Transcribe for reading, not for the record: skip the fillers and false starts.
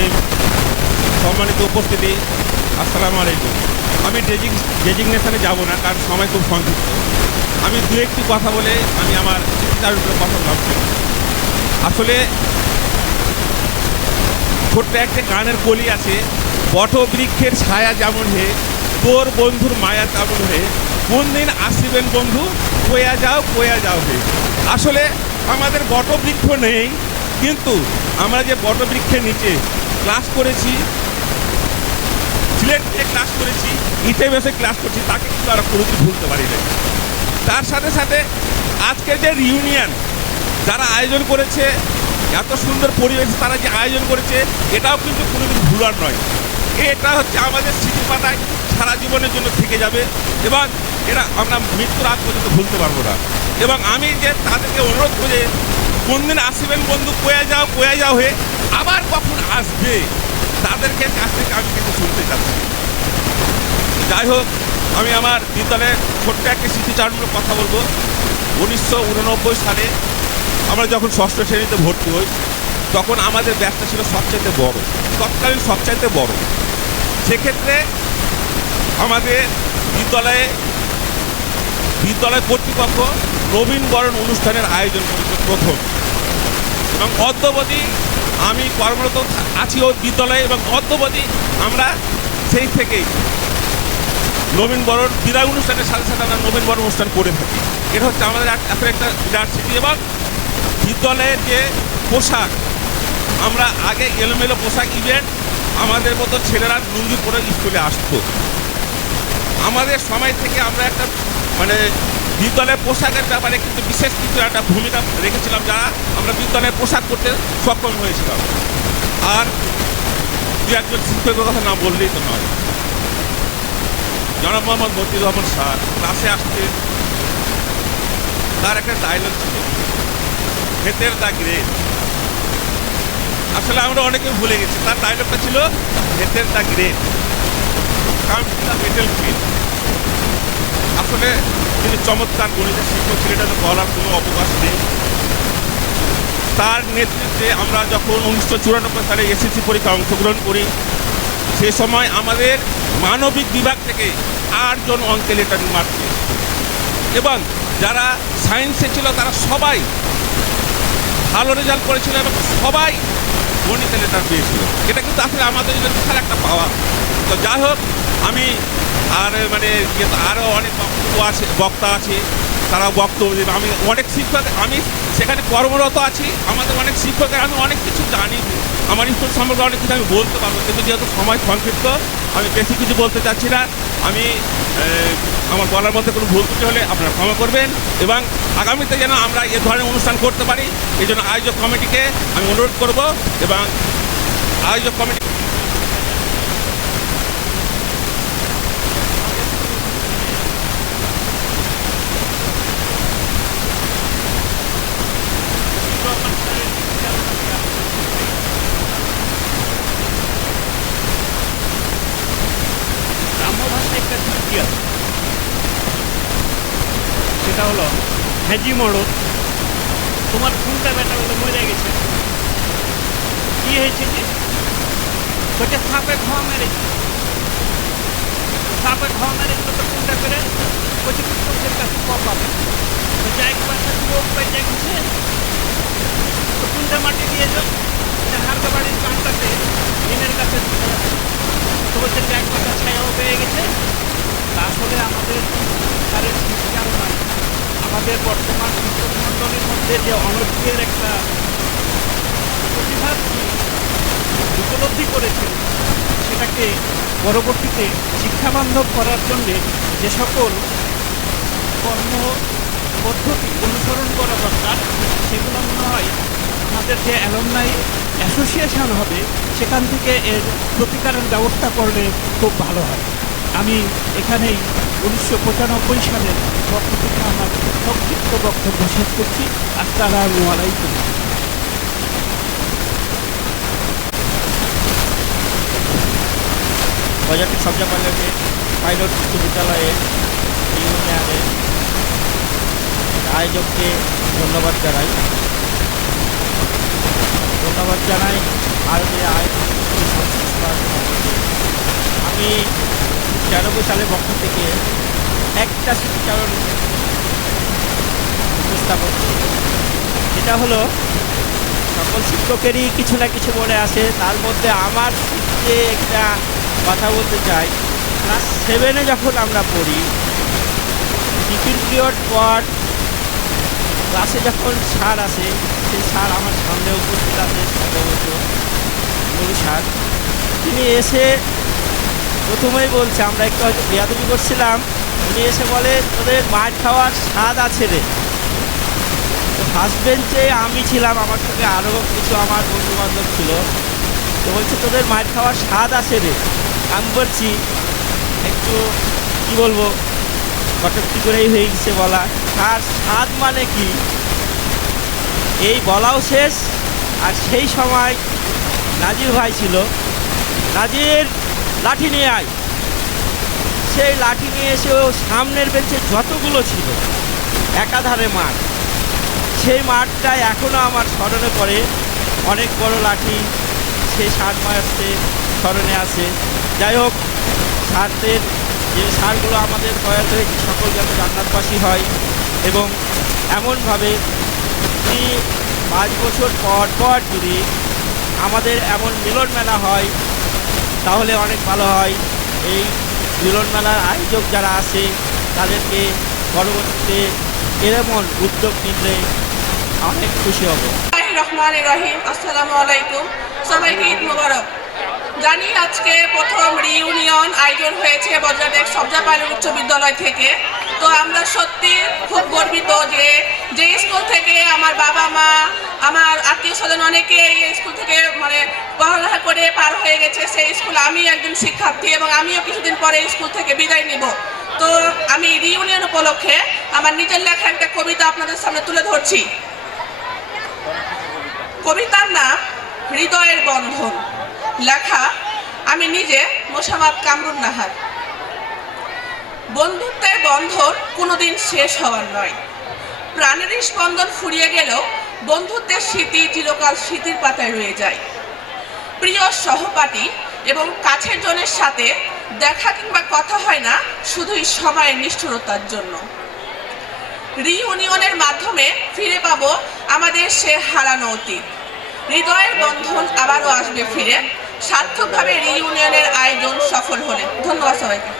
রহিম, সম্মানিত উপস্থিতি, আসসালামু আলাইকুম। আমি ডেজিগনেশনে যাব না, কারণ সময় খুব সংক্ষিপ্ত। আমি দু একটি কথা বলে আমি আমার চিন্তার উপরে কথা ভাবছি। আসলে ছোট্ট একটা গানের কলি আছে, বটবৃক্ষের ছায়া যেমন হে, তোর বন্ধুর মায়া তেমন হে, কোন দিন আসিবেন বন্ধু, কয়া যাও হে। আসলে আমাদের বটবৃক্ষ নেই, কিন্তু আমরা যে বটবৃক্ষের নিচে ক্লাস করেছি, সিলেট থেকে ক্লাস করেছি, ইটে বসে ক্লাস করছি, তাকে কিন্তু আমরা কোনোদিন ভুলতে পারি না। তার সাথে সাথে আজকের যে রিউনিয়ন যারা আয়োজন করেছে, এত সুন্দর পরিবেশ তারা যে আয়োজন করেছে, এটাও কিন্তু কোনোদিন ভুলার নয়। এটা হচ্ছে আমাদের স্মৃতি পাতায় সারা জীবনের জন্য থেকে যাবে, এবং এটা আমরা মৃত্যুর আগ পর্যন্ত ভুলতে পারবো না। এবং আমি যে তাদেরকে অনুরোধ করে, কোন দিন আসিবেন বন্ধু, কয়া যাও হয়ে, আবার কখন আসবে, তাদেরকে কাছ থেকে আমি কিন্তু শুনতে চাচ্ছি। যাই হোক, আমি আমার বিদ্যালয়ের ছোট্ট একটা স্মৃতিচারণের কথা বলবো। 1989 সালে আমরা যখন ষষ্ঠ শ্রেণীতে ভর্তি হই, তখন আমাদের ব্যাচটা ছিল সবচাইতে বড়, তৎকালীন সবচাইতে বড়। সেক্ষেত্রে আমাদের বিদ্যালয় কর্তৃপক্ষ নবীনবরণ অনুষ্ঠানের আয়োজন করেছে প্রথম, এবং অদ্যাবধি আমি কর্মরত আছি ওই বিদ্যালয়ে, এবং অদ্যাবধি আমরা সেই থেকেই নবীনবরণ বিদায় অনুষ্ঠানের সাথে সাথে আমরা নবীনবরণ অনুষ্ঠান করে থাকি। এটা হচ্ছে আমাদের এত একটা বিরাট স্মৃতি। এবং বিদ্যালয়ের যে পোশাক, আমরা আগে এলোমেলো পোশাক, ইভেন্ট আমাদের মতো ছেলেরা লুঙ্গি পরে স্কুলে আসতো। আমাদের সময় থেকে আমরা একটা বিদ্যালয়ের পোশাকের ব্যাপারে কিন্তু বিশেষ কিছু একটা ভূমিকা রেখেছিলাম, যারা আমরা বিদ্যালয়ের পোশাক করতে সক্ষম হয়েছিলাম। আর দু একজন শিক্ষকের কথা না বললেই তো নয়। জনাব মোহাম্মদ মতিউর রহমান স্যার ক্লাসে আসতে, তার একটা ডায়লগ ছিল, ক্ষেতের দা গ্রেড। আসলে আমরা অনেকে ভুলে গেছি, তার ডায়লগটা ছিল ক্ষেতের the grade, come to the metal field. আসলে তিনি চমৎকার গণিতের শিক্ষক ছিলেন, এটা বলার কোনো অবকাশ নেই। তার নেতৃত্বে আমরা যখন 1994 সালে এসএসসি পরীক্ষায় অংশগ্রহণ করি, সে সময় আমাদের মানবিক বিভাগ থেকে 8 জন অঙ্কে লেটার মার্ক পেয়েছিল, এবং যারা সায়েন্সে ছিল তারা সবাই ভালো রেজাল্ট করেছিল, এবং সবাই গণিতে লেটার পেয়েছিল। এটা কিন্তু আসলে আমাদের জন্য বিশাল একটা পাওয়া। তো যাই হোক, আমি আরও অনেক বক্তা আছে, তারা বক্তব্য দেবে। আমি অনেক শিক্ষক, আমি সেখানে কর্মরত আছি, আমাদের অনেক শিক্ষকের আমি অনেক কিছু জানি, আমার স্কুল সম্পর্কে অনেক কিছু আমি বলতে পারবো, কিন্তু যেহেতু সময় সংক্ষিপ্ত আমি বেশি কিছু বলতে চাচ্ছি না। আমি আমার বলার মধ্যে কোনো ভুল ত্রুটি হলে আপনারা ক্ষমা করবেন, এবং আগামীতে যেন আমরা এ ধরনের অনুষ্ঠান করতে পারি, এই জন্য আয়োজক কমিটিকে আমি অনুরোধ করব। এবং আয়োজক কমিটি সেটা হলো, হেজি মরদ, তোমার ফোনটা বেটা বলে মরে গেছে। কি হয়েছে যে ওইটা সাপে খাওয়া মেরেছে, তো ফোনটা করে বলছে কৃষকদের কাছে পাবে, যাই বাচ্চা লোক পেয়ে গেছে, তো ফোনটা মাটি দিয়ে যাও, হালকা বাড়ির কানটাতে দিনের কাছে তো বলছে এক বাচ্চা ছায়াও পেয়ে গেছে। আসলে আমাদের তাদের শিক্ষার নয়, আমাদের বর্তমান শিক্ষক মণ্ডলীর মধ্যে যে অনর্থের একটা প্রতিভা উপলব্ধি করেছে, সেটাকে পরবর্তীতে শিক্ষাবান্ধব করার জন্যে যে সকল কর্ম পদ্ধতি অনুসরণ করা দরকার, সেগুলো মনে হয় আমাদের যে অ্যালুমনাই অ্যাসোসিয়েশন হবে, সেখান থেকে এর প্রতিকারের ব্যবস্থা করলে খুব ভালো হয়। আমি এখানেই 1995 সালের পক্ষ থেকে আমার সংক্ষিপ্ত বক্তব্য শেষ করছি। আসসালামু আলাইকুম। প্রজাতি সবজা পাইলট উচ্চ বিদ্যালয়ের ইউনিয়নের আয়োজককে ধন্যবাদ জানাই। ভারতীয় আইন 1936 আমি 93 সালের পক্ষ থেকে একটা স্মৃতিচারণ উপস্থাপন করি। এটা হলো সকল শিক্ষকেরই কিছু না কিছু মনে আসে, তার মধ্যে আমার যে একটা কথা বলতে চাই, ক্লাস 7-এ যখন আমরা পড়ি, টিফিন পিরিয়ড পর ক্লাসে যখন স্যার আসে, সেই স্যার আমার সামনে উপস্থিত আছে সম্ভবত গুরু স্যার। তিনি এসে প্রথমেই বলছে, আমরা একটু হয়তো বেয়াদবি করছিলাম, উনি এসে বলে তোদের মার খাওয়ার স্বাদ আছে রে। তো ফার্স্ট বেঞ্চে আমি ছিলাম, আমার সঙ্গে আরও কিছু আমার বন্ধু বান্ধব ছিল। তো বলছে তোদের মার খাওয়ার স্বাদ আছে রে। আমি বলছি একটু কি বলবো, কটকটি করেই হয়ে গেছে বলা। আর স্বাদ মানে কি এই বলাও শেষ। আর সেই সময় নাজির ভাই ছিল, নাজির লাঠি নিয়ে আয়। সেই লাঠি নিয়ে এসে ও সামনের বেঞ্চে যতগুলো ছিল একাধারে মাঠ, সেই মাঠটা এখনও আমার স্মরণে পড়ে। অনেক বড় লাঠি, সেই সার মাসে স্মরণে আছে। যাই হোক, সারদের যে সারগুলো আমাদের প্রয়াত হয়েছে সকল যেন জান্নাতবাসী হয়, এবং এমনভাবে যদি 5 বছর পর পর যদি আমাদের এমন মিলন মেলা হয় তাহলে অনেক ভালো হয়। এই মিলন মেলার আয়োজক যারা আছে তাদেরকে পরবর্তীতে এমন উদ্যোগ নিলে অনেক খুশি হব। রহমানির রহিম, আসসালামু আলাইকুম, সবাইকে ঈদ মোবারক। জানি আজকে প্রথম রিইউনিয়ন আয়োজন হয়েছে বজ্রাদেশ সবজা পাইলট উচ্চ বিদ্যালয় থেকে। তো আমরা সত্যি খুব গর্বিত যে স্কুল থেকে আমার বাবা মা, আমার আত্মীয় স্বজন অনেকে এই স্কুল থেকে মানে পড়ালেখা করে পার হয়ে গেছে। সেই স্কুল আমি একজন শিক্ষার্থী এবং আমিও কিছুদিন পরে স্কুল থেকে বিদায় নিব। তো আমি রিইউনিয়ন উপলক্ষে আমার নিজের লেখা একটা কবিতা আপনাদের সামনে তুলে ধরছি। কবিতার নাম হৃদয়ের বন্ধন, লেখা আমি নিজে মোসাম্মদ কামরুন নাহার। বন্ধুত্বের বন্ধন কোনোদিন শেষ হওয়ার নয়। প্রাণের স্পন্দন ফুরিয়ে গেলেও বন্ধুত্বের স্মৃতি চিরকাল স্মৃতির পাতায় রয়ে যায়। প্রিয় সহপাঠী এবং কাছের জনের সাথে দেখা কিংবা কথা হয় না শুধুই সময়ের নিষ্ঠুরতার জন্য। রিইউনিয়নের মাধ্যমে ফিরে পাবো আমাদের সে হারানো অতীত। হৃদয়ের বন্ধন আবারও আসবে ফিরে, সার্থকভাবে রিইউনিয়নের আয়োজন সফল হলে। ধন্যবাদ সবাইকে।